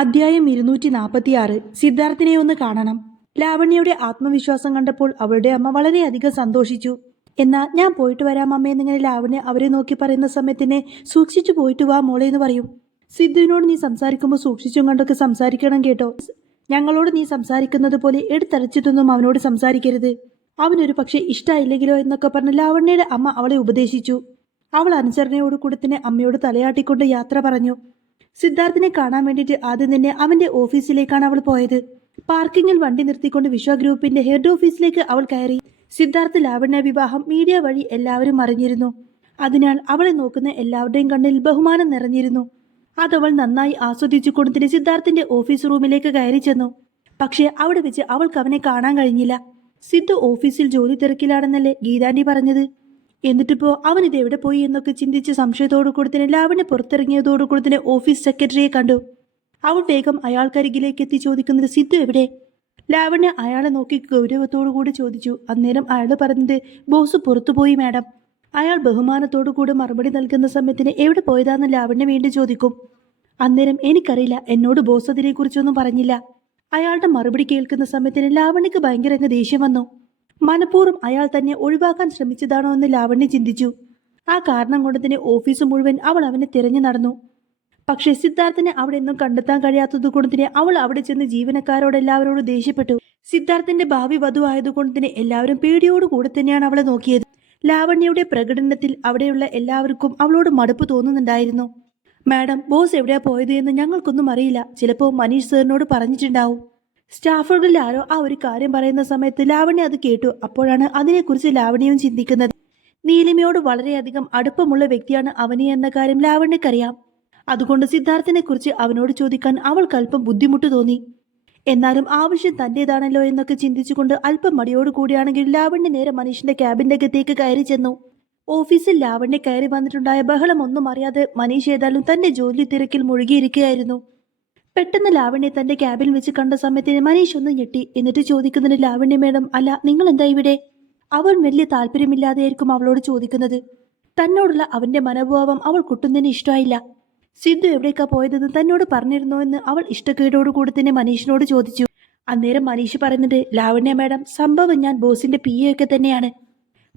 അധ്യായം ഇരുന്നൂറ്റി നാൽപ്പത്തിയാറ് സിദ്ധാർത്ഥിനെ ഒന്ന് കാണണം. ലാവണ്യയുടെ ആത്മവിശ്വാസം കണ്ടപ്പോൾ അവളുടെ അമ്മ വളരെയധികം സന്തോഷിച്ചു. എന്നാ ഞാൻ പോയിട്ട് വരാം അമ്മ എന്നിങ്ങനെ ലാവണ്യ അവരെ നോക്കി പറയുന്ന സമയത്തിനെ സൂക്ഷിച്ചു പോയിട്ട് വാ മോളെ എന്ന് പറയും. സിദ്ധുവിനോട് നീ സംസാരിക്കുമ്പോൾ സൂക്ഷിച്ചും കണ്ടൊക്കെ സംസാരിക്കണം കേട്ടോ. ഞങ്ങളോട് നീ സംസാരിക്കുന്നത് പോലെ എടുത്തടച്ചിട്ടൊന്നും അവനോട് സംസാരിക്കരുത്. അവനൊരു പക്ഷേ ഇഷ്ടമായില്ലെങ്കിലോ എന്നൊക്കെ പറഞ്ഞ് ലാവണ്യയുടെ അമ്മ അവളെ ഉപദേശിച്ചു. അവൾ അനുസരണയോട് കൂടെ തന്നെ അമ്മയോട് തലയാട്ടിക്കൊണ്ട് യാത്ര പറഞ്ഞു. സിദ്ധാർത്ഥിനെ കാണാൻ വേണ്ടിയിട്ട് ആദ്യം തന്നെ അവന്റെ ഓഫീസിലേക്കാണ് അവൾ പോയത്. പാർക്കിങ്ങിൽ വണ്ടി നിർത്തിക്കൊണ്ട് വിശ്വ ഗ്രൂപ്പിന്റെ ഹെഡ് ഓഫീസിലേക്ക് അവൾ കയറി. സിദ്ധാർത്ഥ ലാവണ്യ വിവാഹം മീഡിയ വഴി എല്ലാവരും അറിഞ്ഞിരുന്നു. അതിനാൽ അവളെ നോക്കുന്ന എല്ലാവരുടെയും കണ്ണിൽ ബഹുമാനം നിറഞ്ഞിരുന്നു. അതവൾ നന്നായി ആസ്വദിച്ചു കൊടുത്തിട്ട് സിദ്ധാർത്ഥിന്റെ ഓഫീസ് റൂമിലേക്ക് കയറി ചെന്നു. പക്ഷേ അവിടെ വെച്ച് അവൾക്ക് അവനെ കാണാൻ കഴിഞ്ഞില്ല. സിദ്ധു ഓഫീസിൽ ജോലി തിരക്കിലാണെന്നല്ലേ ഗീതാന്റി പറഞ്ഞത്? എന്നിട്ടിപ്പോ അവൻ ഇത് എവിടെ പോയി എന്നൊക്കെ ചിന്തിച്ച് സംശയത്തോടു കൂടെ തന്നെ ലാവണ്യ പുറത്തിറങ്ങിയതോടു കൂടെ തന്നെ ഓഫീസ് സെക്രട്ടറിയെ കണ്ടു. അവൾ വേഗം അയാൾക്കരികിലേക്ക് എത്തി ചോദിക്കുന്നത് സിദ്ധു എവിടെ? ലാവണ്യ അയാളെ നോക്കി ഗൗരവത്തോടു കൂടി ചോദിച്ചു. അന്നേരം അയാൾ പറഞ്ഞത് ബോസ് പുറത്തുപോയി മാഡം. അയാൾ ബഹുമാനത്തോടു കൂടി മറുപടി നൽകുന്ന സമയത്തിന് എവിടെ പോയതാന്ന് ലാവണ്യ വീണ്ടും ചോദിക്കും. അന്നേരം എനിക്കറിയില്ല. എന്നോട് ബോസ് അതിനെക്കുറിച്ചൊന്നും പറഞ്ഞില്ല. അയാളുടെ മറുപടി കേൾക്കുന്ന സമയത്തിന് ലാവണ്യക്ക് ഭയങ്കര ദേഷ്യം വന്നു. മനഃപൂർവം അയാൾ തന്നെ ഒഴിവാക്കാൻ ശ്രമിച്ചതാണോ എന്ന് ലാവണ്യ ചിന്തിച്ചു. ആ കാരണം കൊണ്ട് തന്നെ ഓഫീസ് മുഴുവൻ അവൾ അവനെ തിരഞ്ഞു നടന്നു. പക്ഷെ സിദ്ധാർത്ഥനെ അവിടെ ഒന്നും കണ്ടെത്താൻ കഴിയാത്തത് കൊണ്ട് തന്നെ അവൾ അവിടെ ചെന്ന് ജീവനക്കാരോട് എല്ലാവരോടും ദേഷ്യപ്പെട്ടു. സിദ്ധാർത്ഥന്റെ ഭാവി വധു ആയതുകൊണ്ട് തന്നെ എല്ലാവരും പേടിയോടുകൂടെ തന്നെയാണ് അവളെ നോക്കിയത്. ലാവണ്യയുടെ പ്രകടനത്തിൽ അവിടെയുള്ള എല്ലാവർക്കും അവളോട് മടുപ്പ് തോന്നുന്നുണ്ടായിരുന്നു. മാഡം ബോസ് എവിടെയാ പോയത് എന്ന് ഞങ്ങൾക്കൊന്നും അറിയില്ല. ചിലപ്പോൾ മനീഷ് സാറിനോട് പറഞ്ഞിട്ടുണ്ടാവും. സ്റ്റാഫുകളിൽ ആരോ ആ ഒരു കാര്യം പറയുന്ന സമയത്ത് ലാവണ്യ അത് കേട്ടു. അപ്പോഴാണ് അതിനെക്കുറിച്ച് ലാവണ്യവും ചിന്തിക്കുന്നത്. നീലിമയോട് വളരെയധികം അടുപ്പമുള്ള വ്യക്തിയാണ് അവനി എന്ന കാര്യം ലാവണ്യക്കറിയാം. അതുകൊണ്ട് സിദ്ധാർത്ഥിനെ കുറിച്ച് അവനോട് ചോദിക്കാൻ അവൾക്ക് അല്പം ബുദ്ധിമുട്ട് തോന്നി. എന്നാലും ആവശ്യം തന്റേതാണല്ലോ എന്നൊക്കെ ചിന്തിച്ചുകൊണ്ട് അല്പം മടിയോട് കൂടിയാണെങ്കിൽ ലാവണ്യ നേരെ മനീഷിന്റെ ക്യാബിന്റെ അകത്തേക്ക് കയറി ചെന്നു. ഓഫീസിൽ ലാവണ്യ കയറി വന്നിട്ടുണ്ടായ ബഹളം ഒന്നും അറിയാതെ മനീഷ് ഏതായാലും തന്റെ ജോലി തിരക്കിൽ മുഴുകിയിരിക്കുകയായിരുന്നു. പെട്ടെന്ന് ലാവണ്യെ തന്റെ ക്യാബിൻ വെച്ച് കണ്ട സമയത്തിന് മനീഷ് ഒന്ന് ഞെട്ടി. എന്നിട്ട് ചോദിക്കുന്നതിന് ലാവണ്യ മേഡം അല്ല നിങ്ങൾ എന്താ ഇവിടെ? അവൻ വലിയ താല്പര്യമില്ലാതെയായിരിക്കും അവളോട് ചോദിക്കുന്നത്. തന്നോടുള്ള അവന്റെ മനോഭാവം അവൾ കുട്ടുന്നതിന് ഇഷ്ടമായില്ല. സിദ്ധു എവിടേക്കാ പോയതെന്ന് തന്നോട് പറഞ്ഞിരുന്നോ എന്ന് അവൾ ഇഷ്ടക്കേടോടുകൂടി തന്നെ മനീഷിനോട് ചോദിച്ചു. അന്നേരം മനീഷ് പറയുന്നത് ലാവണ്യ മാഡം സംഭവം ഞാൻ ബോസിന്റെ പി എ ഒക്കെ തന്നെയാണ്.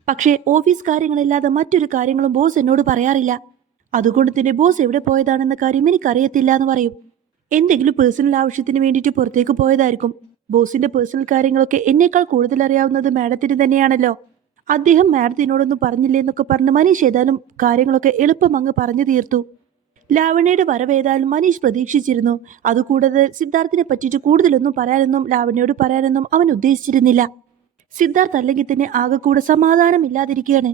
പക്ഷേ ഓഫീസ് കാര്യങ്ങളല്ലാതെ മറ്റൊരു കാര്യങ്ങളും ബോസ് എന്നോട് പറയാറില്ല. അതുകൊണ്ട് തന്നെ ബോസ് എവിടെ പോയതാണെന്ന കാര്യം എനിക്കറിയത്തില്ല എന്ന് പറയും. എന്തെങ്കിലും പേഴ്സണൽ ആവശ്യത്തിന് വേണ്ടിയിട്ട് പുറത്തേക്ക് പോയതായിരിക്കും. ബോസിന്റെ പേഴ്സണൽ കാര്യങ്ങളൊക്കെ എന്നേക്കാൾ കൂടുതൽ അറിയാവുന്നത് മാഡത്തിന് തന്നെയാണല്ലോ. അദ്ദേഹം മാഡത്തിനോടൊന്നും പറഞ്ഞില്ലേ എന്നൊക്കെ പറഞ്ഞ് മനീഷ് ഏതായാലും കാര്യങ്ങളൊക്കെ എളുപ്പം അങ്ങ് പറഞ്ഞു തീർത്തു. ലാവണ്യയുടെ വരവേതായാലും മനീഷ് പ്രതീക്ഷിച്ചിരുന്നു. അതുകൂടാതെ സിദ്ധാർത്ഥിനെ പറ്റിയിട്ട് കൂടുതലൊന്നും പറയാനൊന്നും ലാവണ്യയോട് പറയാനൊന്നും അവൻ ഉദ്ദേശിച്ചിരുന്നില്ല. സിദ്ധാർത്ഥ് അല്ലെങ്കിൽ തന്നെ ആകെക്കൂടെ സമാധാനമില്ലാതിരിക്കുകയാണ്.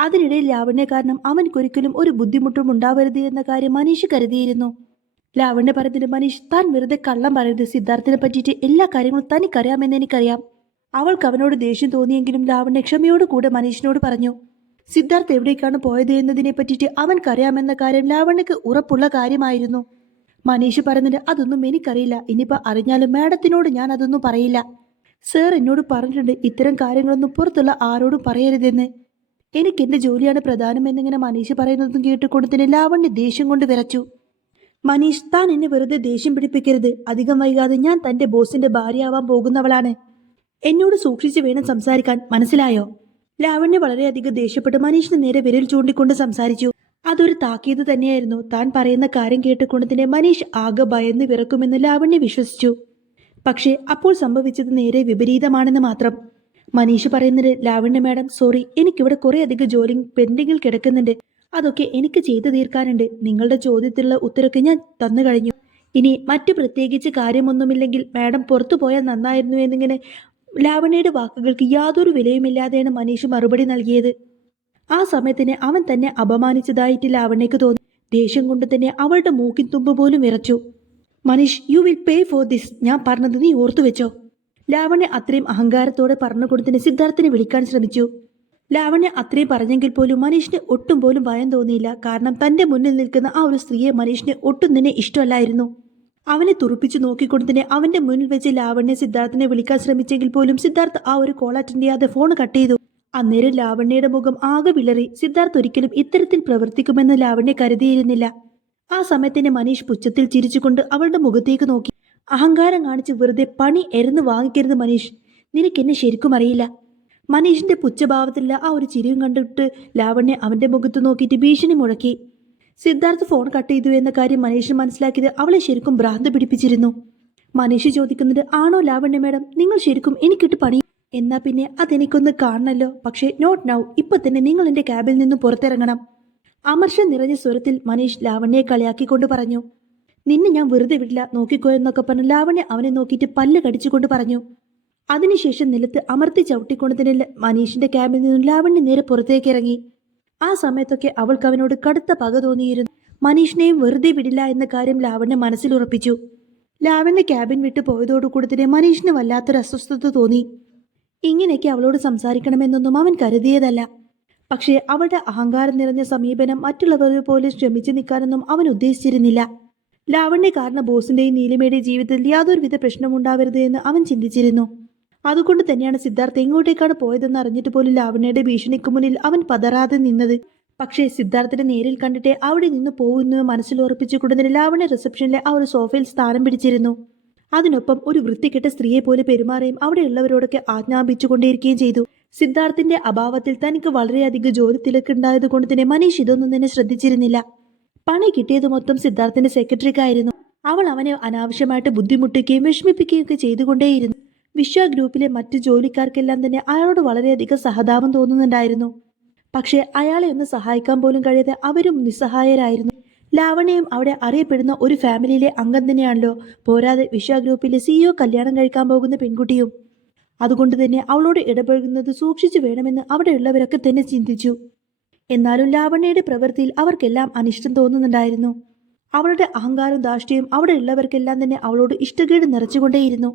അതിനിടയിൽ ലാവണ്യ കാരണം അവൻക്കൊരിക്കലും ഒരു ബുദ്ധിമുട്ടും ഉണ്ടാവരുത് എന്ന കാര്യം മനീഷ് കരുതിയിരുന്നു. ലാവണ്യ പറയുന്നതിന് മനീഷ് താൻ വെറുതെ കള്ളം പറയുന്നത് സിദ്ധാർത്ഥിനെ പറ്റിയിട്ട് എല്ലാ കാര്യങ്ങളും തനിക്കറിയാമെന്ന് എനിക്കറിയാം. അവൾക്ക് അവനോട് ദേഷ്യം തോന്നിയെങ്കിലും ലാവണ്യ ക്ഷമയോട് കൂടെ മനീഷിനോട് പറഞ്ഞു സിദ്ധാർത്ഥ് എവിടേക്കാണ് പോയത് എന്നതിനെ പറ്റിയിട്ട് അവൻക്കറിയാമെന്ന കാര്യം ലാവണ്യക്ക് ഉറപ്പുള്ള കാര്യമായിരുന്നു. മനീഷ് പറഞ്ഞത് അതൊന്നും എനിക്കറിയില്ല. ഇനിയിപ്പോൾ അറിഞ്ഞാലും മാഡത്തിനോട് ഞാൻ അതൊന്നും പറയില്ല. സർ എന്നോട് പറഞ്ഞിട്ടുണ്ട് ഇത്തരം കാര്യങ്ങളൊന്നും പുറത്തുള്ള ആരോടും പറയരുതെന്ന്. എനിക്ക് എന്റെ ജോലിയാണ് പ്രധാനം എന്നിങ്ങനെ മനീഷ് പറയുന്നതും കേട്ടുകൊണ്ട് തന്നെ ലാവണ്യ ദേഷ്യം കൊണ്ട് വിറച്ചു. മനീഷ് താൻ എന്നെ വെറുതെ ദേഷ്യം പിടിപ്പിക്കരുത്. അധികം വൈകാതെ ഞാൻ തന്റെ ബോസിന്റെ ആവാൻ പോകുന്നവളാണ്. എന്നോട് സൂക്ഷിച്ചു വേണം സംസാരിക്കാൻ. മനസ്സിലായോ? ലാവണ്യ വളരെയധികം ദേഷ്യപ്പെട്ട് മനീഷിന് നേരെ വിരൽ ചൂണ്ടിക്കൊണ്ട് സംസാരിച്ചു. അതൊരു താക്കീത് തന്നെയായിരുന്നു. താൻ പറയുന്ന കാര്യം കേട്ടുകൊണ്ട് തന്നെ മനീഷ് ആകെ ഭയന്ന് വിറക്കുമെന്ന് ലാവണ്യ വിശ്വസിച്ചു. പക്ഷേ അപ്പോൾ സംഭവിച്ചത് നേരെ വിപരീതമാണെന്ന് മാത്രം. മനീഷ് പറയുന്നത് ലാവണ്യ മാഡം സോറി. എനിക്കിവിടെ കുറേ അധികം ജോലി പെൻഡിങ്ങിൽ കിടക്കുന്നുണ്ട്. അതൊക്കെ എനിക്ക് ചെയ്തു തീർക്കാനുണ്ട്. നിങ്ങളുടെ ചോദ്യത്തിലുള്ള ഉത്തരമൊക്കെ ഞാൻ തന്നു കഴിഞ്ഞു. ഇനി മറ്റു പ്രത്യേകിച്ച് കാര്യമൊന്നുമില്ലെങ്കിൽ മാഡം പുറത്തു പോയാൽ നന്നായിരുന്നു എന്നിങ്ങനെ ലാവണയുടെ വാക്കുകൾക്ക് യാതൊരു വിലയുമില്ലാതെയാണ് മനീഷ് മറുപടി നൽകിയത്. ആ സമയത്തിന് അവൻ തന്നെ അപമാനിച്ചതായിട്ട് ലാവണ്യക്ക് തോന്നി. ദേഷ്യം കൊണ്ട് തന്നെ അവളുടെ മൂക്കിൻ തുമ്പ് പോലും ഇറച്ചു Manish you will pay for this ഞാൻ പറഞ്ഞത് നീ ഓർത്തു വെച്ചോ? ലാവണ്യ അത്രയും അഹങ്കാരത്തോടെ പറഞ്ഞു കൊടുത്തിന് സിദ്ധാർത്ഥിനെ വിളിക്കാൻ ശ്രമിച്ചു. ലാവണ്യ അത്രയും പറഞ്ഞെങ്കിൽ പോലും മനീഷിന് ഒട്ടും പോലും ഭയം തോന്നിയില്ല. കാരണം തന്റെ മുന്നിൽ നിൽക്കുന്ന ആ ഒരു സ്ത്രീയെ മനീഷിന് ഒട്ടും തന്നെ ഇഷ്ടമല്ലായിരുന്നു. അവനെ തുറപ്പിച്ചു നോക്കിക്കൊണ്ട് തന്നെ മുന്നിൽ വെച്ച് ലാവണ്യ സിദ്ധാർത്ഥിനെ വിളിക്കാൻ ശ്രമിച്ചെങ്കിൽ പോലും സിദ്ധാർത്ഥ് ആ ഒരു കോൾ അറ്റൻഡ് ചെയ്യാതെ ഫോൺ കട്ട് ചെയ്തു. അന്നേരം ലാവണ്യയുടെ മുഖം ആകെ വിളറി. സിദ്ധാർത്ഥ് ഒരിക്കലും ഇത്തരത്തിൽ പ്രവർത്തിക്കുമെന്ന് ലാവണ്യ കരുതിയിരുന്നില്ല. ആ സമയത്തിന്റെ മനീഷ് പുച്ഛത്തിൽ ചിരിച്ചുകൊണ്ട് അവളുടെ മുഖത്തേക്ക് നോക്കി. അഹങ്കാരം കാണിച്ച് വെറുതെ പണി എരുന്ന് വാങ്ങിക്കരുത് മനീഷ്. നിനക്കെന്നെ ശരിക്കും അറിയില്ല. മനീഷിന്റെ പുച്ഛഭാവത്തിലുള്ള ആ ഒരു ചിരിയും കണ്ടിട്ട് ലാവണ്യ അവന്റെ മുഖത്ത് നോക്കിയിട്ട് ഭീഷണി മുഴക്കി. സിദ്ധാർത്ഥ് ഫോൺ കട്ട് ചെയ്തു എന്ന കാര്യം മനീഷ് മനസ്സിലാക്കിയത് അവളെ ശരിക്കും ഭ്രാന്ത് പിടിപ്പിച്ചിരുന്നു. മനീഷ് ചോദിക്കുന്നത് ആണോ ലാവണ്യ മേഡം? നിങ്ങൾ ശരിക്കും എനിക്കിട്ട് പണി എന്നാ പിന്നെ അതെനിക്കൊന്ന് കാണണല്ലോ. പക്ഷേ നോട്ട് നൗ ഇപ്പൊ തന്നെ നിങ്ങൾ എന്റെ ക്യാബിൽ നിന്ന് പുറത്തിറങ്ങണം. അമർഷം നിറഞ്ഞ സ്വരത്തിൽ മനീഷ് ലാവണ്യെ കളിയാക്കിക്കൊണ്ട് പറഞ്ഞു. നിന്നെ ഞാൻ വെറുതെ വിടില്ല. നോക്കിക്കോ എന്നൊക്കെ പറഞ്ഞു ലാവണ്യ അവനെ നോക്കിയിട്ട് പല്ല് കടിച്ചുകൊണ്ട് പറഞ്ഞു. അതിനുശേഷം നിലത്ത് അമർത്തി ചവിട്ടിക്കൊണ്ട് തന്നെ ല- മനീഷിന്റെ ക്യാബിൽ നിന്നും ലാവണ്യ നേരെ പുറത്തേക്ക് ഇറങ്ങി ആ സമയത്തൊക്കെ അവൾക്ക് അവനോട് കടുത്ത പക തോന്നിയിരുന്നു. മനീഷിനെയും വെറുതെ വിടില്ല എന്ന കാര്യം ലാവണ്യ മനസ്സിലുറപ്പിച്ചു. ലാവണ്യ ക്യാബിൻ വിട്ടു പോയതോടുകൂടി തന്നെ മനീഷിന് വല്ലാത്തൊരു അസ്വസ്ഥത തോന്നി. ഇങ്ങനെയൊക്കെ അവളോട് സംസാരിക്കണമെന്നൊന്നും അവൻ കരുതിയതല്ല. പക്ഷേ അവളുടെ അഹങ്കാരം നിറഞ്ഞ സമീപനം മറ്റുള്ളവരെ പോലെ ശ്രമിച്ചു നിൽക്കാനൊന്നും അവൻ ഉദ്ദേശിച്ചിരുന്നില്ല. ലാവണ്യ കാരണം ബോസിന്റെയും നീലിമയുടെയും ജീവിതത്തിൽ യാതൊരുവിധ പ്രശ്നമുണ്ടാവരുത് എന്ന് അവൻ ചിന്തിച്ചിരുന്നു. അതുകൊണ്ട് തന്നെയാണ് സിദ്ധാർത്ഥ് എങ്ങോട്ടേക്കാണ് പോയതെന്ന് അറിഞ്ഞിട്ട് പോലും ലാവണ്യയുടെ ഭീഷണിക്ക് മുന്നിൽ അവൻ പതറാതെ നിന്നത്. പക്ഷേ സിദ്ധാർത്ഥിനെ നേരിൽ കണ്ടിട്ട് അവിടെ നിന്ന് പോകുന്നു മനസ്സിൽ ഉറപ്പിച്ചു കൊടുത്തിന് ലാവണ്യ റിസപ്ഷനിലെ ആ ഒരു സോഫയിൽ സ്ഥാനം പിടിച്ചിരുന്നു. അതിനൊപ്പം ഒരു വൃത്തികെട്ട സ്ത്രീയെ പോലെ പെരുമാറുകയും അവിടെയുള്ളവരോടൊക്കെ ആജ്ഞാപിച്ചുകൊണ്ടേയിരിക്കുകയും ചെയ്തു. സിദ്ധാർത്ഥിന്റെ അഭാവത്തിൽ തനിക്ക് വളരെയധികം ജോലി തിരക്കുണ്ടായത് കൊണ്ട് തന്നെ മനീഷ് ഇതൊന്നും തന്നെ ശ്രദ്ധിച്ചിരുന്നില്ല. പണി കിട്ടിയത് മൊത്തം സിദ്ധാർത്ഥിന്റെ സെക്രട്ടറിക്കായിരുന്നു അവൾ അവനെ അനാവശ്യമായിട്ട് ബുദ്ധിമുട്ടിക്കുകയും വിഷമിപ്പിക്കുകയും ഒക്കെ ചെയ്തുകൊണ്ടേയിരുന്നു. വിശ്വ ഗ്രൂപ്പിലെ മറ്റ് ജോലിക്കാർക്കെല്ലാം തന്നെ അയാളോട് വളരെയധികം സഹതാപം തോന്നുന്നുണ്ടായിരുന്നു. പക്ഷേ അയാളെ ഒന്ന് സഹായിക്കാൻ പോലും കഴിയാതെ അവരും നിസ്സഹായരായിരുന്നു. ലാവണയും അവിടെ അറിയപ്പെടുന്ന ഒരു ഫാമിലിയിലെ അംഗം തന്നെയാണല്ലോ പോരാതെ വിശ്വ ഗ്രൂപ്പിലെ സിഇഒ കല്യാണം കഴിക്കാൻ പോകുന്ന പെൺകുട്ടിയും. അതുകൊണ്ട് തന്നെ അവളോട് ഇടപഴകുന്നത് സൂക്ഷിച്ചു വേണമെന്ന് അവിടെയുള്ളവരൊക്കെ തന്നെ ചിന്തിച്ചു. എന്നാലും ലാവണയുടെ പ്രവൃത്തിയിൽ അവർക്കെല്ലാം അനിഷ്ടം തോന്നുന്നുണ്ടായിരുന്നു. അവളുടെ അഹങ്കാരവും ധാഷ്ട്യവും അവിടെയുള്ളവർക്കെല്ലാം തന്നെ അവളോട് ഇഷ്ടക്കേട് നിറച്ചുകൊണ്ടേയിരുന്നു.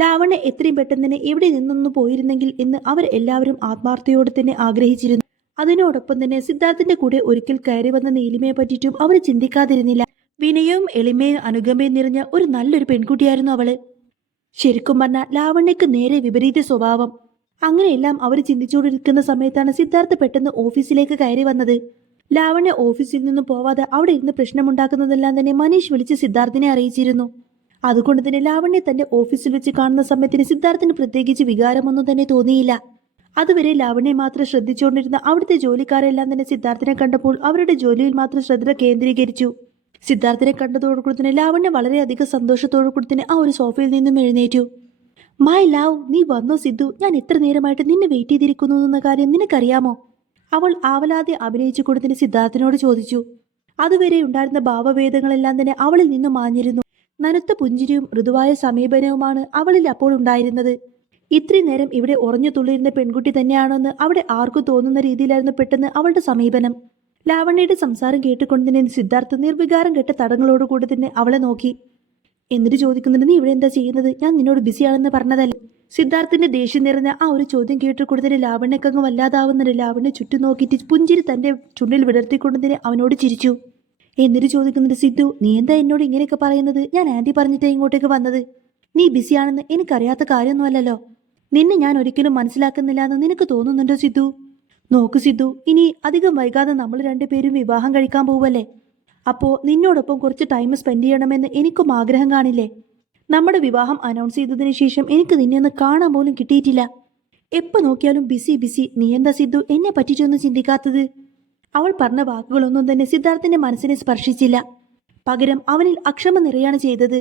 ലാവണ്യ എത്രയും പെട്ടെന്ന് തന്നെ എവിടെ നിന്നൊന്ന് പോയിരുന്നെങ്കിൽ എന്ന് അവർ എല്ലാവരും ആത്മാർത്ഥയോടെ തന്നെ ആഗ്രഹിച്ചിരുന്നു. അതിനോടൊപ്പം തന്നെ സിദ്ധാർത്ഥിന്റെ കൂടെ ഒരിക്കൽ കയറി വന്ന നീലിമയെ പറ്റിയിട്ടും അവർ ചിന്തിക്കാതിരുന്നില്ല. വിനയവും എളിമയും അനുഗമയും നിറഞ്ഞ ഒരു നല്ലൊരു പെൺകുട്ടിയായിരുന്നു അവൾ. ശരിക്കും പറഞ്ഞാൽ ലാവണ്യക്ക് നേരെ വിപരീത സ്വഭാവം. അങ്ങനെയെല്ലാം അവർ ചിന്തിച്ചുകൊണ്ടിരിക്കുന്ന സമയത്താണ് സിദ്ധാർത്ഥ പെട്ടെന്ന് ഓഫീസിലേക്ക് കയറി വന്നത്. ലാവണ്യ ഓഫീസിൽ നിന്നും പോവാതെ അവിടെ ഇരുന്ന് പ്രശ്നമുണ്ടാക്കുന്നതെല്ലാം തന്നെ മനീഷ് വിളിച്ച് സിദ്ധാർത്ഥിനെ അറിയിച്ചിരുന്നു. അതുകൊണ്ട് തന്നെ ലാവണ്യ തന്റെ ഓഫീസിൽ വെച്ച് കാണുന്ന സമയത്തിന് സിദ്ധാർത്ഥിന് പ്രത്യേകിച്ച് വികാരമൊന്നും തന്നെ തോന്നിയില്ല. അതുവരെ ലാവണ്യെ മാത്രം ശ്രദ്ധിച്ചുകൊണ്ടിരുന്ന അവിടുത്തെ ജോലിക്കാരെല്ലാം തന്നെ സിദ്ധാർത്ഥിനെ കണ്ടപ്പോൾ അവരുടെ ജോലിയിൽ മാത്രം ശ്രദ്ധ കേന്ദ്രീകരിച്ചു. സിദ്ധാർത്ഥിനെ കണ്ടതോടുകൂടി തന്നെ ലാവണ്യ വളരെയധികം സന്തോഷത്തോടു കൂടി തന്നെ ആ ഒരു സോഫയിൽ നിന്നും എഴുന്നേറ്റു. മൈ ലാവ് നീ വന്നോ സിദ്ധു? ഞാൻ എത്ര നേരമായിട്ട് നിന്നെ വെയിറ്റ് ചെയ്തിരിക്കുന്നു എന്ന കാര്യം നിനക്കറിയാമോ? അവൾ ആവലാതെ അഭിനയിച്ചു കൊടുത്തിന് സിദ്ധാർത്ഥിനോട് ചോദിച്ചു. അതുവരെ ഉണ്ടായിരുന്ന ഭാവഭേദങ്ങളെല്ലാം തന്നെ അവളിൽ നിന്നും മാഞ്ഞിരുന്നു. നനുത്ത പുഞ്ചിരിയും മൃദുവായ സമീപനവുമാണ് അവളിൽ അപ്പോൾ ഉണ്ടായിരുന്നത്. ഇത്രയും നേരം ഇവിടെ ഉറഞ്ഞു തുള്ളിയിരുന്ന പെൺകുട്ടി തന്നെയാണെന്ന് അവിടെ ആർക്കും തോന്നുന്ന രീതിയിലായിരുന്നു പെട്ടെന്ന് അവളുടെ സമീപനം. ലാവണ്യയുടെ സംസാരം കേട്ടുകൊണ്ട് തന്നെ സിദ്ധാർത്ഥ് നിർവികാരം കെട്ട തടങ്ങളോടുകൂടി തന്നെ അവളെ നോക്കി. എന്നിട്ട് ചോദിക്കുന്നുണ്ട് നീ ഇവിടെ എന്താ ചെയ്യുന്നത്? ഞാൻ നിന്നോട് ബിസിയാണെന്ന് പറഞ്ഞതല്ലേ? സിദ്ധാർത്ഥിന്റെ ദേഷ്യം നിറഞ്ഞ ആ ഒരു ചോദ്യം കേട്ടുകൊണ്ട് തന്നെ ലാവണ്യക്കങ്ങ് വല്ലാതാവുന്നുണ്ട്. ലാവണ്യ ചുറ്റും നോക്കിയിട്ട് പുഞ്ചിരി തന്റെ ചുണ്ടിൽ വിടർത്തിക്കൊണ്ട് അവനോട് ചിരിച്ചു. എന്നിട്ട് ചോദിക്കുന്നുണ്ട് സിദ്ധു നീ എന്താ എന്നോട് ഇങ്ങനെയൊക്കെ പറയുന്നത്? ഞാൻ ആന്റി പറഞ്ഞിട്ട് ഇങ്ങോട്ടേക്ക് വന്നത്. നീ ബിസിയാണെന്ന് എനിക്കറിയാത്ത കാര്യമൊന്നുമല്ലല്ലോ. നിന്നെ ഞാൻ ഒരിക്കലും മനസ്സിലാക്കുന്നില്ല എന്ന് നിനക്ക് തോന്നുന്നുണ്ടോ സിദ്ധു? നോക്ക് സിദ്ധു ഇനി അധികം വൈകാതെ നമ്മൾ രണ്ടുപേരും വിവാഹം കഴിക്കാൻ പോവല്ലേ അപ്പോ നിന്നോടൊപ്പം കുറച്ച് ടൈം സ്പെൻഡ് ചെയ്യണമെന്ന് എനിക്കും ആഗ്രഹം കാണില്ലേ? നമ്മുടെ വിവാഹം അനൗൺസ് ചെയ്തതിന് ശേഷം എനിക്ക് നിന്നെ ഒന്ന് കാണാൻ പോലും കിട്ടിയിട്ടില്ല. എപ്പോ നോക്കിയാലും ബിസി ബിസി നീ എന്താ സിദ്ധു എന്നെ പറ്റിയിട്ടൊന്നും ചിന്തിക്കാത്തത്? അവൾ പറഞ്ഞ വാക്കുകളൊന്നും തന്നെ സിദ്ധാർത്ഥന്റെ മനസ്സിനെ സ്പർശിച്ചില്ല. പകരം അവനിൽ അക്ഷമ നിറയാണ് ചെയ്തത്.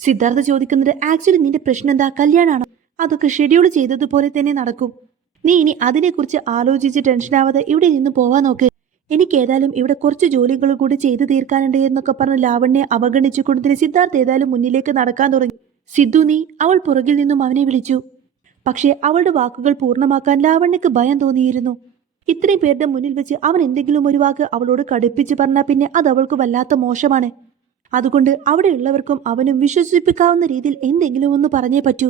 സിദ്ധാർത്ഥ ചോദിക്കുന്നത് ആക്ച്വലി നിന്റെ പ്രശ്നം എന്താ? കല്യാണാണോ? അതൊക്കെ ഷെഡ്യൂൾ ചെയ്തതുപോലെ തന്നെ നടക്കും. നീ ഇനി അതിനെക്കുറിച്ച് ആലോചിച്ച് ടെൻഷനാവാതെ ഇവിടെ നിന്ന് പോവാൻ നോക്ക്. എനിക്ക് ഏതായാലും ഇവിടെ കുറച്ച് ജോലികൾ കൂടി ചെയ്തു തീർക്കാനുണ്ട് എന്നൊക്കെ പറഞ്ഞ് ലാവണ്യെ അവഗണിച്ചു കൊടുത്തിന് സിദ്ധാർത്ഥ് ഏതായാലും മുന്നിലേക്ക് നടക്കാൻ തുടങ്ങി. സിദ്ധു നീ അവൾ പുറകിൽ നിന്നും അവനെ വിളിച്ചു. പക്ഷേ അവളുടെ വാക്കുകൾ പൂർണമാക്കാൻ ലാവണ്യക്ക് ഭയം തോന്നിയിരുന്നു. ഇത്രയും പേരുടെ മുന്നിൽ വെച്ച് അവൻ എന്തെങ്കിലും ഒരു വാക്ക് അവളോട് കടുപ്പിച്ച് പറഞ്ഞാൽ പിന്നെ അത് അവൾക്ക് വല്ലാത്ത മോശമാണ്. അതുകൊണ്ട് അവിടെയുള്ളവർക്കും അവനും വിശ്വസിപ്പിക്കാവുന്ന രീതിയിൽ എന്തെങ്കിലും ഒന്ന് പറഞ്ഞേ പറ്റൂ.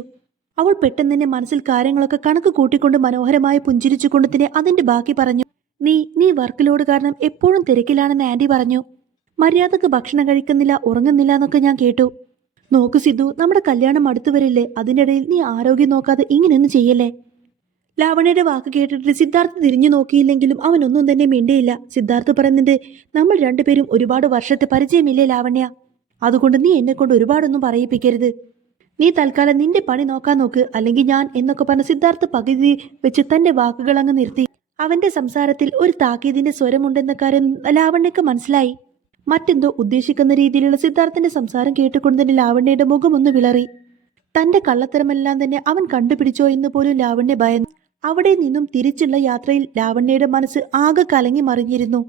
അവൾ പെട്ടെന്ന് തന്നെ മനസ്സിൽ കാര്യങ്ങളൊക്കെ കണക്ക് കൂട്ടിക്കൊണ്ട് മനോഹരമായി പുഞ്ചിരിച്ചുകൊണ്ട് തന്നെ അതിന്റെ ബാക്കി പറഞ്ഞു. നീ നീ വർക്ക് ലോഡ് കാരണം എപ്പോഴും തിരക്കിലാണെന്ന് ആന്റി പറഞ്ഞു. മര്യാദയ്ക്ക് ഭക്ഷണം കഴിക്കുന്നില്ല ഉറങ്ങുന്നില്ല എന്നൊക്കെ ഞാൻ കേട്ടു. നോക്ക് സിദ്ധു നമ്മുടെ കല്യാണം അടുത്തു വരില്ലേ അതിനിടയിൽ നീ ആരോഗ്യം നോക്കാതെ ഇങ്ങനെയൊന്നും ചെയ്യല്ലേ? ലാവണ്യയുടെ വാക്ക് കേട്ടിട്ട് സിദ്ധാർത്ഥ് തിരിഞ്ഞു നോക്കിയില്ലെങ്കിലും അവനൊന്നും തന്നെ മിണ്ടിയില്ല. സിദ്ധാർത്ഥ് പറയുന്നുണ്ട് നമ്മൾ രണ്ടുപേരും ഒരുപാട് വർഷത്തെ പരിചയമില്ലേ ലാവണ്യ? അതുകൊണ്ട് നീ എന്നെ കൊണ്ട് ഒരുപാടൊന്നും പറയിപ്പിക്കരുത്. നീ തൽക്കാലം നിന്റെ പണി നോക്കാൻ നോക്ക്. അല്ലെങ്കിൽ ഞാൻ എന്നൊക്കെ പറഞ്ഞ സിദ്ധാർത്ഥ് പകുതി വെച്ച് തന്റെ വാക്കുകൾ അങ്ങ് നിർത്തി. അവന്റെ സംസാരത്തിൽ ഒരു താക്കീതിന്റെ സ്വരമുണ്ടെന്ന കാര്യം ലാവണ്യക്ക് മനസ്സിലായി. മറ്റെന്തോ ഉദ്ദേശിക്കുന്ന രീതിയിലുള്ള സിദ്ധാർത്ഥന്റെ സംസാരം കേട്ടുകൊണ്ട് തന്നെ ലാവണ്യയുടെ മുഖം ഒന്ന് വിളറി. തന്റെ കള്ളത്തരമെല്ലാം തന്നെ അവൻ കണ്ടുപിടിച്ചോ എന്ന് പോലും ലാവണ്യ ഭയന്നു അവിടെ നിന്നും തിരിച്ചുള്ള യാത്രയിൽ ലാവണ്യയുടെ മനസ്സ് ആകെ കലങ്ങി മറിഞ്ഞിരുന്നു.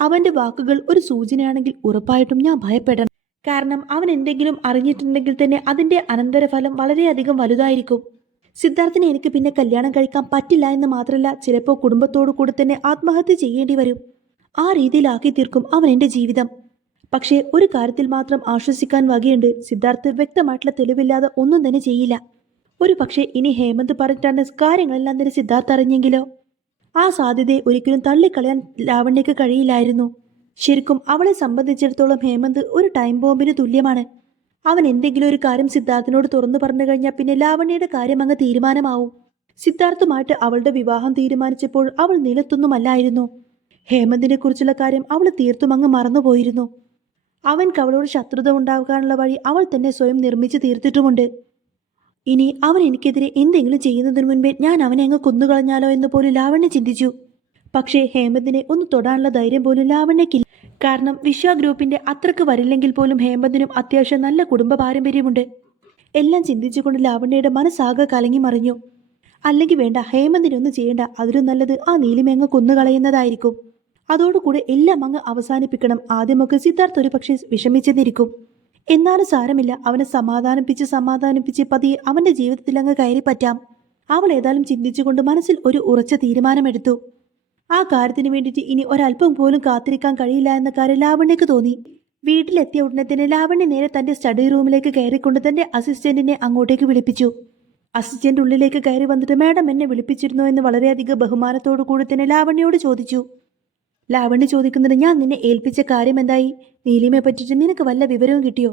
അവന്റെ വാക്കുകൾ ഒരു സൂചനയാണെങ്കിൽ ഉറപ്പായിട്ടും ഞാൻ ഭയപ്പെടണം. കാരണം അവൻ എന്തെങ്കിലും അറിഞ്ഞിട്ടുണ്ടെങ്കിൽ തന്നെ അതിന്റെ അനന്തരഫലം വളരെയധികം വലുതായിരിക്കും. സിദ്ധാർത്ഥിനെ എനിക്ക് പിന്നെ കല്യാണം കഴിക്കാൻ പറ്റില്ല എന്ന് മാത്രമല്ല ചിലപ്പോൾ കുടുംബത്തോടു കൂടി തന്നെ ആത്മഹത്യ ചെയ്യേണ്ടി വരും. ആ രീതിയിലാക്കി തീർക്കും അവൻ എന്റെ ജീവിതം. പക്ഷേ ഒരു കാര്യത്തിൽ മാത്രം ആശ്വസിക്കാൻ വകയുണ്ട്. സിദ്ധാർത്ഥ് വ്യക്തമായിട്ടുള്ള തെളിവില്ലാതെ ഒന്നും തന്നെ ചെയ്യില്ല. ഒരു പക്ഷേ ഇനി ഹേമന്ത് പറഞ്ഞിട്ടാണ് കാര്യങ്ങളെല്ലാം തന്നെ സിദ്ധാർത്ഥ അറിഞ്ഞെങ്കിലോ? ആ സാധ്യതയെ ഒരിക്കലും തള്ളിക്കളയാൻ ലാവണ്യക്ക് കഴിയില്ലായിരുന്നു. ശരിക്കും അവളെ സംബന്ധിച്ചിടത്തോളം ഹേമന്ത് ഒരു ടൈം ബോംബിന് തുല്യമാണ്. അവൻ എന്തെങ്കിലും ഒരു കാര്യം സിദ്ധാർത്ഥിനോട് തുറന്നു പറഞ്ഞു കഴിഞ്ഞാൽ പിന്നെ ലാവണ്യയുടെ കാര്യം അങ്ങ് തീരുമാനമാവും. സിദ്ധാർത്ഥുമായിട്ട് അവളുടെ വിവാഹം തീരുമാനിച്ചപ്പോൾ അവൾ നിലത്തൊന്നുമല്ലായിരുന്നു. ഹേമന്തിനെ കുറിച്ചുള്ള കാര്യം അവൾ തീർത്തും അങ്ങ് മറന്നുപോയിരുന്നു. അവൻ കവളോട് ശത്രുത ഉണ്ടാകാനുള്ള വഴി അവൾ തന്നെ സ്വയം നിർമ്മിച്ച് തീർത്തിട്ടുമുണ്ട്. ഇനി അവൻ എനിക്കെതിരെ എന്തെങ്കിലും ചെയ്യുന്നതിന് മുൻപേ ഞാൻ അവനെ അങ്ങ് കൊന്നുകളഞ്ഞാലോ എന്ന് പോലും ലാവണ്യ ചിന്തിച്ചു. പക്ഷേ ഹേമന്തിനെ ഒന്ന് തൊടാനുള്ള ധൈര്യം പോലും ലാവണ്യക്കില്ല. കാരണം വിശ്വ ഗ്രൂപ്പിന്റെ അത്രയ്ക്ക് വരില്ലെങ്കിൽ പോലും ഹേമന്തിനും അത്യാവശ്യം നല്ല കുടുംബ പാരമ്പര്യമുണ്ട്. എല്ലാം ചിന്തിച്ചുകൊണ്ട് ലാവണ്യയുടെ മനസ്സാകെ കലങ്ങി മറിഞ്ഞു. അല്ലെങ്കിൽ വേണ്ട ഹേമന്തിനൊന്നും ചെയ്യേണ്ട. അതിലും നല്ലത് ആ നീലിമേങ്ങ കൊന്നുകളയുന്നതായിരിക്കും. അതോടുകൂടെ എല്ലാം അങ്ങ് അവസാനിപ്പിക്കണം. ആദ്യമൊക്കെ സിദ്ധാർത്ഥ ഒരു പക്ഷേ വിഷമിച്ചെന്നിരിക്കും. എന്നാലും സാരമില്ല. അവനെ സമാധാനിപ്പിച്ച് സമാധാനിപ്പിച്ച് പതിയെ അവന്റെ ജീവിതത്തിൽ അങ്ങ് കയറി പറ്റാം. അവൾ ഏതായാലും ചിന്തിച്ചുകൊണ്ട് മനസ്സിൽ ഒരു ഉറച്ച തീരുമാനമെടുത്തു. ആ കാര്യത്തിന് വേണ്ടിയിട്ട് ഇനി ഒരല്പം പോലും കാത്തിരിക്കാൻ കഴിയില്ല എന്ന കാര്യം ലാവണ്യക്ക് തോന്നി. വീട്ടിലെത്തിയ ഉടനെ തന്നെ ലാവണ്യ നേരെ തന്റെ സ്റ്റഡി റൂമിലേക്ക് കയറിക്കൊണ്ട് തന്റെ അസിസ്റ്റന്റിനെ അങ്ങോട്ടേക്ക് വിളിപ്പിച്ചു. അസിസ്റ്റന്റ് ഉള്ളിലേക്ക് കയറി വന്നിട്ട് മാഡം എന്നെ വിളിപ്പിച്ചിരുന്നോ എന്ന് വളരെയധികം ബഹുമാനത്തോടു കൂടി തന്നെ ലാവണ്യോട് ചോദിച്ചു. ലാവണ്യ ചോദിക്കുന്നത് ഞാൻ നിന്നെ ഏൽപ്പിച്ച കാര്യം എന്തായി? നീലിമയെ പറ്റിയിട്ട് നിനക്ക് വല്ല വിവരവും കിട്ടിയോ?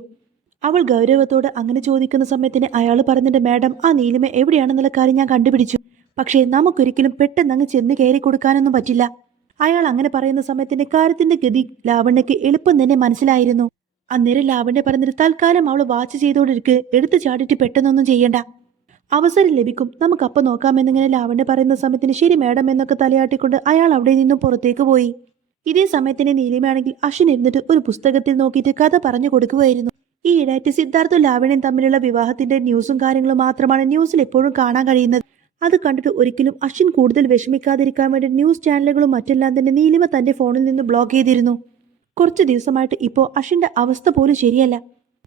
അവൾ ഗൗരവത്തോട് അങ്ങനെ ചോദിക്കുന്ന സമയത്തിന് അയാൾ പറഞ്ഞിട്ട് മാഡം ആ നീലിമ എവിടെയാണെന്നുള്ള കാര്യം ഞാൻ കണ്ടുപിടിച്ചു. പക്ഷേ നമുക്കൊരിക്കലും പെട്ടെന്ന് അങ്ങ് ചെന്ന് കയറി കൊടുക്കാനൊന്നും പറ്റില്ല. അയാൾ അങ്ങനെ പറയുന്ന സമയത്തിന്റെ കാര്യത്തിന്റെ ഗതി ലാവണ്യക്ക് എളുപ്പം തന്നെ മനസ്സിലായിരുന്നു. അന്നേരം ലാവണ്യ പറഞ്ഞിട്ട് തൽക്കാലം അവൾ വാച്ച് ചെയ്തോണ്ടിരിക്ക്. എടുത്തു ചാടിയിട്ട് പെട്ടെന്നൊന്നും ചെയ്യണ്ട. അവസരം ലഭിക്കും. നമുക്കപ്പം നോക്കാമെന്നിങ്ങനെ ലാവണ്യ പറയുന്ന സമയത്തിന് ശരി മാഡം എന്നൊക്കെ തലയാട്ടിക്കൊണ്ട് അയാൾ അവിടെ നിന്നും പുറത്തേക്ക് പോയി. ഇതേ സമയത്തിന് നീലിമയാണെങ്കിൽ അശ്വിൻ ഇരുന്നിട്ട് ഒരു പുസ്തകത്തിൽ നോക്കിയിട്ട് കഥ പറഞ്ഞു കൊടുക്കുകയായിരുന്നു. ഈ ഇടയായിട്ട് സിദ്ധാർത്ഥും ലാവണ്യം തമ്മിലുള്ള വിവാഹത്തിന്റെ ന്യൂസും കാര്യങ്ങളും മാത്രമാണ് ന്യൂസിൽ എപ്പോഴും കാണാൻ കഴിയുന്നത്. അത് കണ്ടിട്ട് ഒരിക്കലും അശ്വിൻ കൂടുതൽ വിഷമിക്കാതിരിക്കാൻ വേണ്ടി ന്യൂസ് ചാനലുകളും മറ്റെല്ലാം തന്നെ നീലിമ തന്റെ ഫോണിൽ നിന്ന് ബ്ലോക്ക് ചെയ്തിരുന്നു. കുറച്ച് ദിവസമായിട്ട് ഇപ്പോൾ അശ്വിന്റെ അവസ്ഥ പോലും ശരിയല്ല.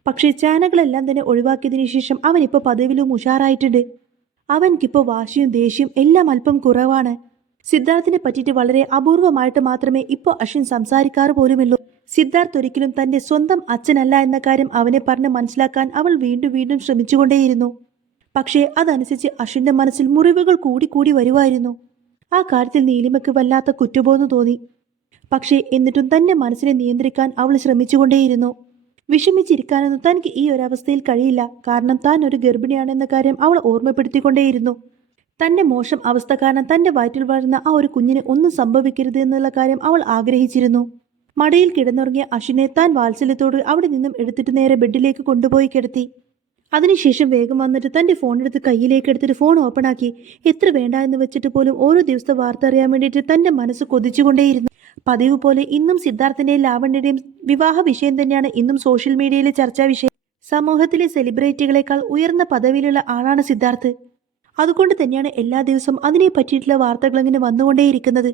പക്ഷേ ചാനകളെല്ലാം തന്നെ ഒഴിവാക്കിയതിനു ശേഷം അവൻ ഇപ്പോൾ പതിവിലും ഉഷാറായിട്ടുണ്ട്. അവൻക്കിപ്പോൾ വാശിയും ദേഷ്യവും എല്ലാം അല്പം കുറവാണ്. സിദ്ധാർത്ഥിനെ പറ്റിയിട്ട് വളരെ അപൂർവമായിട്ട് മാത്രമേ ഇപ്പോൾ അശ്വിൻ സംസാരിക്കാറ് പോലുമുള്ളൂ സിദ്ധാർത്ഥ് ഒരിക്കലും തന്റെ സ്വന്തം അച്ഛനല്ല എന്ന കാര്യം അവനെ പറഞ്ഞ് മനസ്സിലാക്കാൻ അവൾ വീണ്ടും വീണ്ടും ശ്രമിച്ചുകൊണ്ടേയിരുന്നു. പക്ഷേ അതനുസരിച്ച് അശ്വിന്റെ മനസ്സിൽ മുറിവുകൾ കൂടിക്കൂടി വരുവായിരുന്നു ആ കാര്യത്തിൽ നീലിമയ്ക്ക് വല്ലാത്ത കുറ്റബോധം തോന്നി. പക്ഷേ എന്നിട്ടും തന്റെ മനസ്സിനെ നിയന്ത്രിക്കാൻ അവൾ ശ്രമിച്ചുകൊണ്ടേയിരുന്നു. വിഷമിച്ചിരിക്കാനൊന്നും തനിക്ക് ഈ ഒരവസ്ഥയിൽ കഴിയില്ല. കാരണം താൻ ഒരു ഗർഭിണിയാണെന്ന കാര്യം അവൾ ഓർമ്മപ്പെടുത്തിക്കൊണ്ടേയിരുന്നു. തന്റെ മോശം അവസ്ഥ കാരണം തന്റെ വയറ്റിൽ വളർന്ന ആ ഒരു കുഞ്ഞിന് ഒന്നും സംഭവിക്കരുത് എന്നുള്ള കാര്യം അവൾ ആഗ്രഹിച്ചിരുന്നു. മടയിൽ കിടന്നുറങ്ങിയ അശ്വിനെ താൻ വാത്സല്യത്തോട് അവിടെ നിന്നും എടുത്തിട്ട് നേരെ ബെഡിലേക്ക് കൊണ്ടുപോയി കിടത്തി. അതിനുശേഷം വേഗം വന്നിട്ട് തന്റെ ഫോൺ എടുത്ത് കയ്യിലേക്ക് എടുത്തിട്ട് ഫോൺ ഓപ്പൺ ആക്കി എത്ര വേണ്ട എന്ന് വെച്ചിട്ട് പോലും ഓരോ ദിവസത്തെ വാർത്ത അറിയാൻ വേണ്ടിയിട്ട് തന്റെ മനസ്സ് കൊതിച്ചുകൊണ്ടേയിരുന്നു. പതിവ് പോലെ ഇന്നും സിദ്ധാർത്ഥിന്റെയും ലാവണ്യയുടെയും വിവാഹ വിഷയം തന്നെയാണ് ഇന്നും സോഷ്യൽ മീഡിയയിലെ ചർച്ചാ വിഷയം. സമൂഹത്തിലെ സെലിബ്രിറ്റികളെക്കാൾ ഉയർന്ന പദവിയിലുള്ള ആളാണ് സിദ്ധാർത്ഥ്. അതുകൊണ്ട് തന്നെയാണ് എല്ലാ ദിവസവും അതിനെ പറ്റിയിട്ടുള്ള വാർത്തകൾ ഇങ്ങനെ വന്നുകൊണ്ടേയിരിക്കുന്നത്.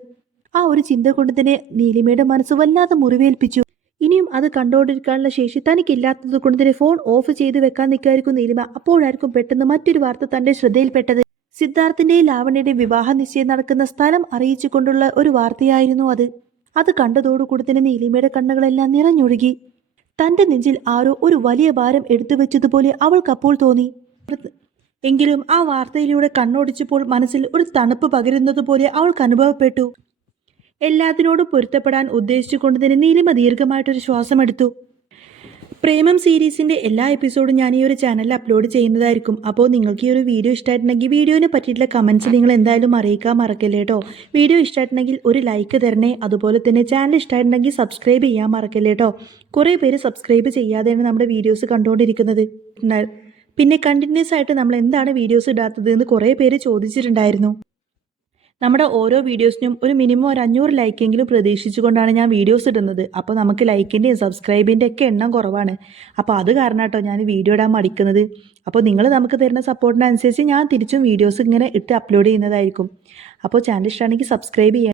ആ ഒരു ചിന്ത കൊണ്ട് തന്നെ നീലിമയുടെ മനസ്സ് വല്ലാതെ മുറിവേൽപ്പിച്ചു. ഇനിയും അത് കണ്ടുകൊണ്ടിരിക്കാനുള്ള ശേഷി തനിക്കില്ലാത്തത് കൊണ്ട് തന്നെ ഫോൺ ഓഫ് ചെയ്ത് വെക്കാൻ നിൽക്കായിരിക്കും നീലിമ. അപ്പോഴായിരിക്കും പെട്ടെന്ന് മറ്റൊരു വാർത്ത തന്റെ ശ്രദ്ധയിൽപ്പെട്ടത്. സിദ്ധാർത്ഥിന്റെയും ലാവണ്യയുടെയും വിവാഹ നിശ്ചയം നടക്കുന്ന സ്ഥലം അറിയിച്ചുകൊണ്ടുള്ള ഒരു വാർത്തയായിരുന്നു അത്. അത് കണ്ടതോടുകൂടി തന്നെ നീലിമയുടെ കണ്ണുകളെല്ലാം നിറഞ്ഞൊഴുകി. തന്റെ നെഞ്ചിൽ ആരോ ഒരു വലിയ ഭാരം എടുത്തു വെച്ചതുപോലെ അവൾക്കപ്പോൾ തോന്നി. എങ്കിലും ആ വാർത്തയിലൂടെ കണ്ണോടിച്ചപ്പോൾ മനസ്സിൽ ഒരു തണുപ്പ് പകരുന്നത് പോലെ അവൾക്ക് അനുഭവപ്പെട്ടു. എല്ലാത്തിനോടും പൊരുത്തപ്പെടാൻ ഉദ്ദേശിച്ചുകൊണ്ട് തന്നെ നീലിമ ദീർഘമായിട്ടൊരു ശ്വാസമെടുത്തു. പ്രേമം സീരീസിന്റെ എല്ലാ എപ്പിസോഡും ഞാൻ ഈ ഒരു ചാനലിൽ അപ്ലോഡ് ചെയ്യുന്നതായിരിക്കും. അപ്പോൾ നിങ്ങൾക്ക് ഈ ഒരു വീഡിയോ ഇഷ്ടമായിട്ടുണ്ടെങ്കിൽ വീഡിയോനെ പറ്റിയിട്ടുള്ള കമൻസ് നിങ്ങൾ എന്തായാലും അറിയിക്കാൻ മറക്കല്ലേ കേട്ടോ വീഡിയോ ഇഷ്ടമായിട്ടുണ്ടെങ്കിൽ ഒരു ലൈക്ക് തരണേ. അതുപോലെ തന്നെ ചാനൽ ഇഷ്ടമായിട്ടുണ്ടെങ്കിൽ സബ്സ്ക്രൈബ് ചെയ്യാൻ മറക്കല്ലേ കേട്ടോ കുറേ പേര് സബ്സ്ക്രൈബ് ചെയ്യാതെയാണ് നമ്മുടെ വീഡിയോസ് കണ്ടുകൊണ്ടിരിക്കുന്നത്. പിന്നെ കണ്ടിന്യൂസ് ആയിട്ട് നമ്മൾ എന്താണ് വീഡിയോസ് ഇടാത്തത് എന്ന് കുറേ പേര് ചോദിച്ചിട്ടുണ്ടായിരുന്നു. നമ്മുടെ ഓരോ വീഡിയോസിനും ഒരു മിനിമം ഒരു അഞ്ഞൂറ് ലൈക്കെങ്കിലും പ്രതീക്ഷിച്ചുകൊണ്ടാണ് ഞാൻ വീഡിയോസ് ഇടുന്നത്. അപ്പോൾ നമുക്ക് ലൈക്കിന്റെയും സബ്സ്ക്രൈബിന്റെ ഒക്കെ എണ്ണം കുറവാണ്. അപ്പോൾ അത് കാരണം കേട്ടോ ഞാൻ വീഡിയോ ഇടാൻ മടിക്കുന്നത്. അപ്പോൾ നിങ്ങൾ നമുക്ക് തരുന്ന സപ്പോർട്ടിനനുസരിച്ച് ഞാൻ തിരിച്ചും വീഡിയോസ് ഇങ്ങനെ ഇട്ട് അപ്ലോഡ് ചെയ്യുന്നതായിരിക്കും. അപ്പോൾ ചാനൽ ഇഷ്ടമാണെങ്കിൽ സബ്സ്ക്രൈബ് ചെയ്യാം